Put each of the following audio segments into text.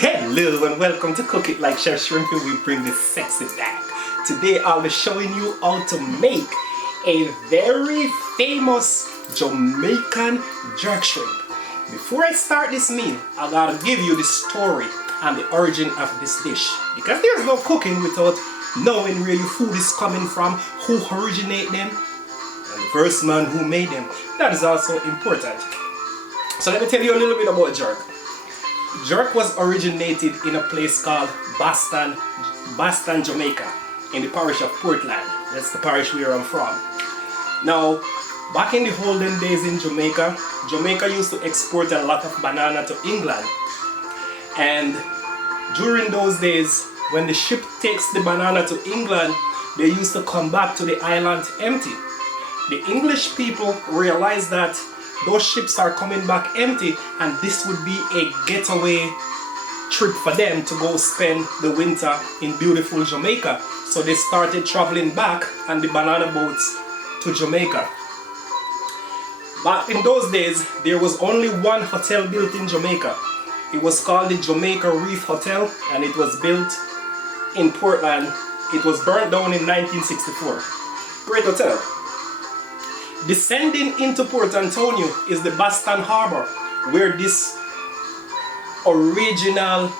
Hello and welcome to Cook It Like Chef Shrimpy. We bring the sexy back. Today I'll be showing you how to make a very famous Jamaican jerk shrimp. Before I start this meal, I gotta give you the story and the origin of this dish, because there's no cooking without knowing where your food is coming from, who originated them, and the first man who made them. That is also important. So let me tell you a little bit about jerk. Jerk was originated in a place called Boston, Jamaica, in the parish of Portland. That's the parish where I'm from. Now, back in the olden days in Jamaica, Jamaica used to export a lot of banana to England. And during those days, when the ship takes the banana to England, they used to come back to the island empty. The English people realized that those ships are coming back empty, and this would be a getaway trip for them to go spend the winter in beautiful Jamaica. So they started traveling back on the banana boats to Jamaica. Back in those days, there was only one hotel built in Jamaica. It was called the Jamaica Reef Hotel, and it was built in Portland. It was burnt down in 1964. Great hotel. Descending into Port Antonio is the Boston Harbor, where this original,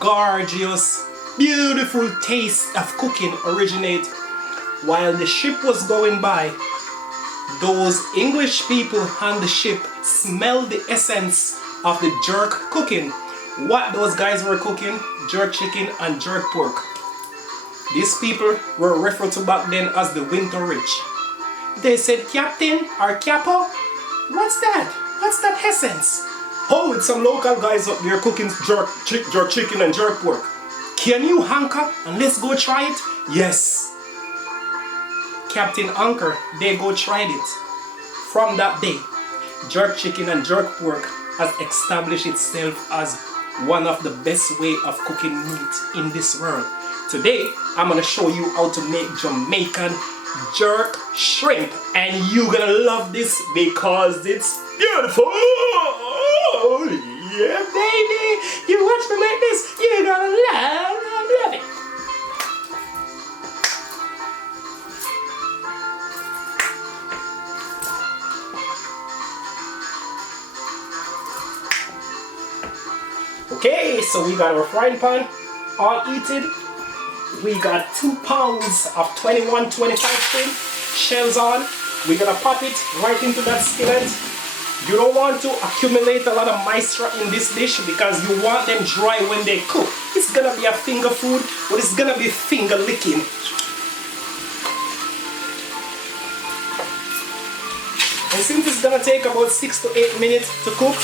gorgeous, beautiful taste of cooking originates. While the ship was going by, those English people on the ship smelled the essence of the jerk cooking. What those guys were cooking? Jerk chicken and jerk pork. These people were referred to back then as the winter rich. They said, "Captain or Capo, what's that? What's that essence?" "Oh, it's some local guys up there cooking jerk chicken and jerk pork. Can you hunker and let's go try it?" Yes. Captain Hunker, they go tried it. From that day, jerk chicken and jerk pork has established itself as one of the best way of cooking meat in this world. Today, I'm gonna show you how to make Jamaican jerk shrimp, and you're gonna love this because it's beautiful. Oh, yeah, baby, you watch me make this, you're gonna love it. Okay, so we got our frying pan all heated. We got 2 pounds of 21-25 shrimp shells on. We're gonna pop it right into that skillet. You don't want to accumulate a lot of moisture in this dish because you want them dry when they cook. It's gonna be a finger food, but it's gonna be finger licking. And since it's gonna take about 6 to 8 minutes to cook,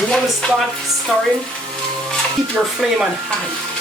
you want to start stirring. Keep your flame on high.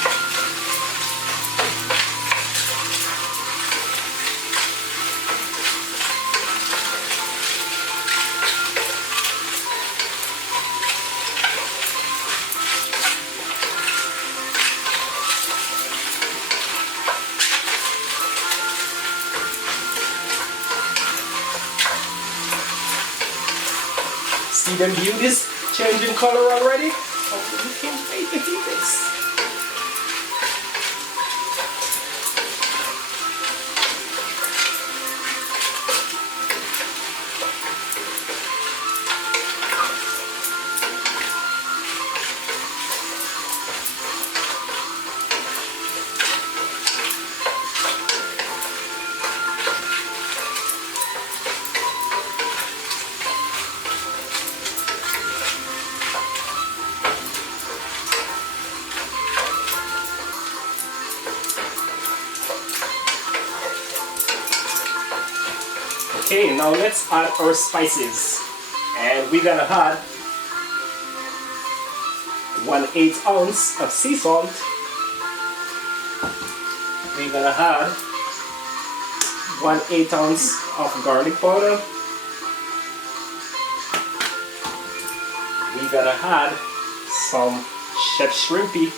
See them beauties changing color already? Oh, you can't wait to eat this. Okay, now let's add our spices, and we're gonna add 1/8 ounce of sea salt. We're gonna add 1/8 ounce of garlic powder. We're gonna add some Chef Shrimpy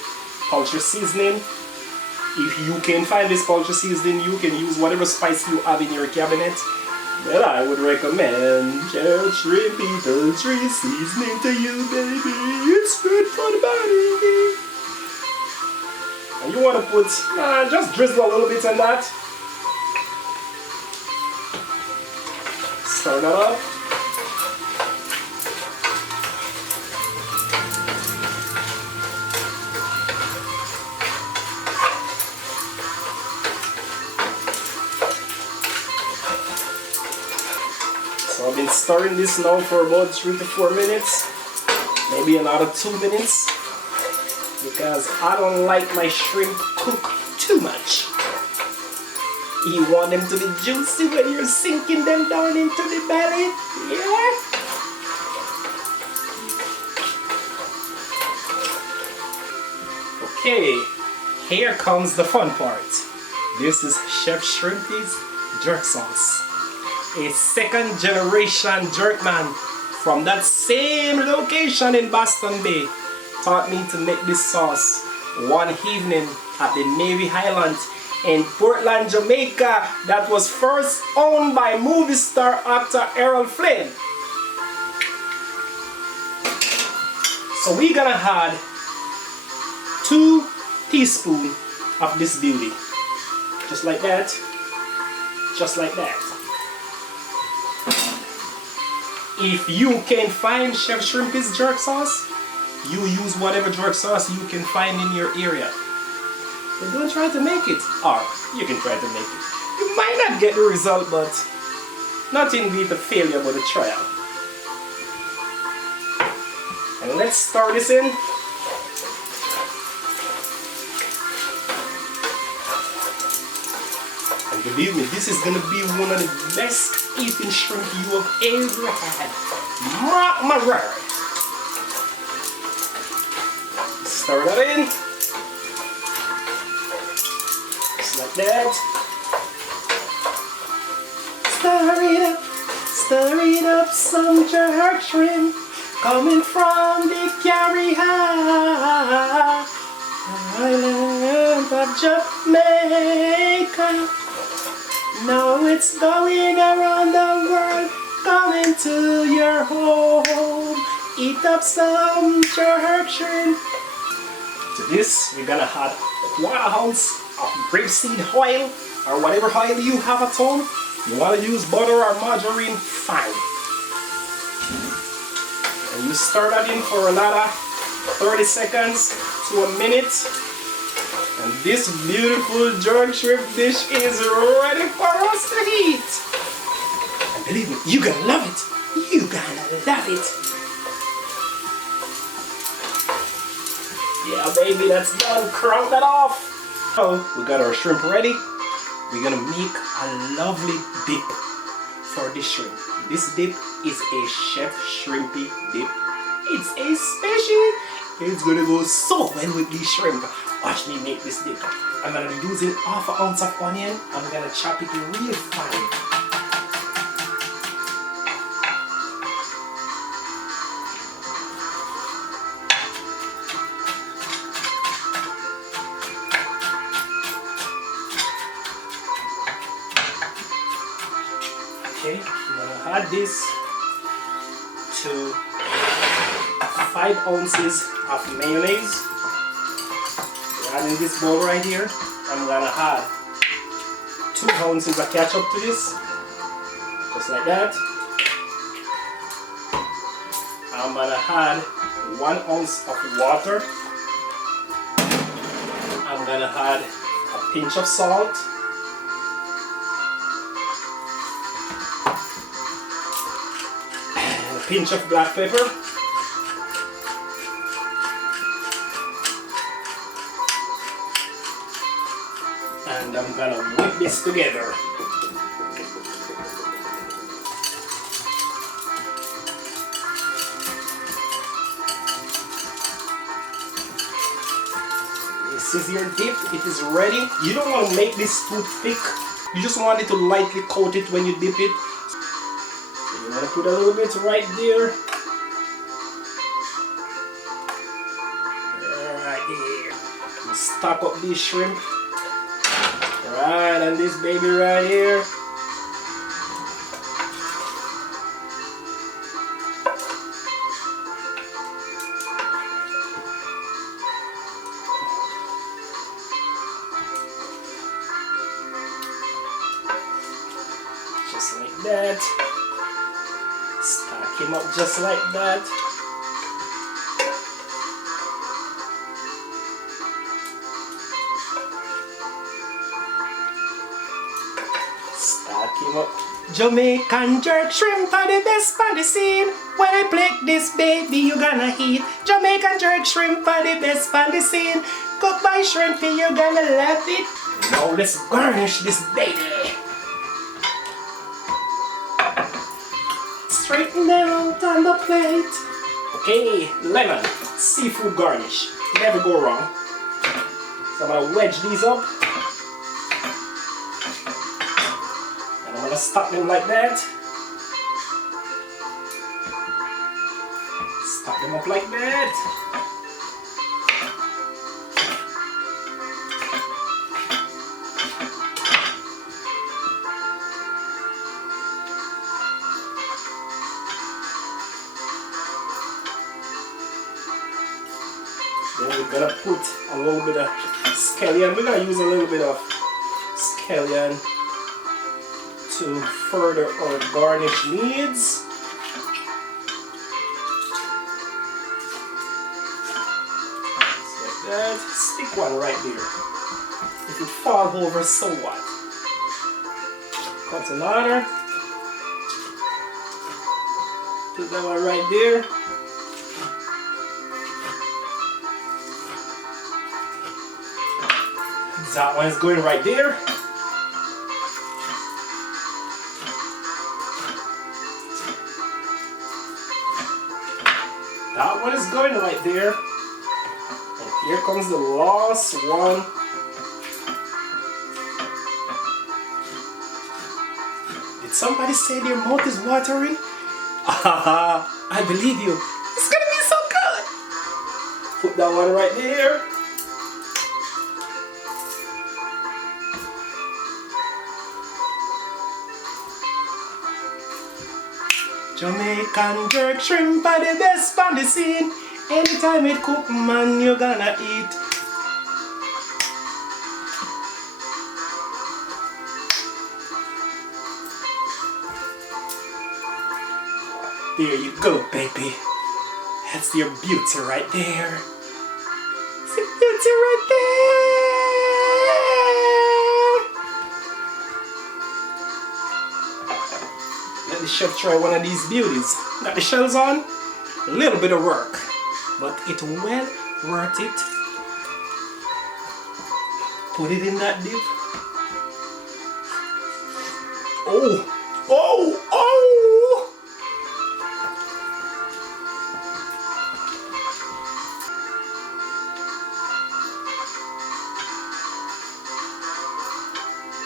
poultry seasoning. If you can find this poultry seasoning, you can use whatever spice you have in your cabinet. But I would recommend Chef Shrimpy Poultry seasoning to you, baby. It's good for the body. And you want to put, just drizzle a little bit on that. Stir that up. So I've been stirring this now for about 3 to 4 minutes, maybe another 2 minutes, because I don't like my shrimp cooked too much. You want them to be juicy when you're sinking them down into the belly, yeah? Okay, here comes the fun part. This is Chef Shrimpy's jerk sauce. A second generation jerkman from that same location in Boston Bay taught me to make this sauce one evening at the Navy Highland in Portland, Jamaica, that was first owned by movie star actor Errol Flynn. So we're gonna add 2 teaspoons of this beauty. Just like that. Just like that. If you can find Chef Shrimpy's jerk sauce, you use whatever jerk sauce you can find in your area. But don't try to make it. Or you can try to make it. You might not get the result, but nothing beats a failure but a trial. And let's stir this in. And believe me, this is gonna be one of the best eating shrimp you have ever had. Mark my word. Stir that in. Just like that. Stir it up, some jerk shrimp coming from the Caribbean island of Jamaica. Now it's going around the world, coming to your home. Eat up some jerk shrimp. To this, we're gonna add 1 ounce of grapeseed oil, or whatever oil you have at home. You want to use butter or margarine, fine. And you stir that in for another 30 seconds to a minute. And this beautiful jerk shrimp dish is ready for us to eat. And believe me, you're gonna love it. You're gonna love it. Yeah, baby, that's done. Crown that off. So, we got our shrimp ready. We're gonna make a lovely dip for this shrimp. This dip is a Chef Shrimpy dip. It's a special. It's gonna go so well with this shrimp. Watch me make this dip. I'm gonna be using 1/2 ounce of onion. I'm gonna chop it real fine. Okay, I'm gonna add this to 5 ounces of mayonnaise. Adding this bowl right here. I'm gonna add 2 ounces of ketchup to this, just like that. I'm gonna add 1 ounce of water. I'm gonna add a pinch of salt. And a pinch of black pepper. And I'm gonna whip this together. This is your dip, it is ready. You don't want to make this too thick. You just want it to lightly coat it when you dip it. So you want to put a little bit right there. Right there. You stock up these shrimp. Right, and this baby right here. Just like that. Stack him up just like that. Stack him up. Jamaican jerk shrimp are the best on the scene. When I plate this baby, you gonna eat. Jamaican jerk shrimp are the best on the scene. Cooked by Shrimpy, you gonna love it. Now let's garnish this baby. Straighten out on the plate. Okay, lemon, seafood garnish. Never go wrong. So I'm gonna wedge these up. And I'm gonna stack them like that. Stack them up like that. Then we're gonna put a little bit of scallion. We're gonna use a little bit of scallion to further our garnish needs. Just like that. Stick one right there. If it falls over, so what? Cut another. Put that one right there. That one is going right there. That one is going right there. And here comes the last one. Did somebody say their mouth is watering? I believe you. It's gonna be so good. Put that one right there. Jamaican jerk shrimp are the best on the scene. Anytime it cook, man, you're gonna eat. There you go, baby. That's your beauty right there. It's your beauty right there. Let the chef try one of these beauties. Got the shells on, a little bit of work, but it's well worth it. Put it in that dip. Oh, oh!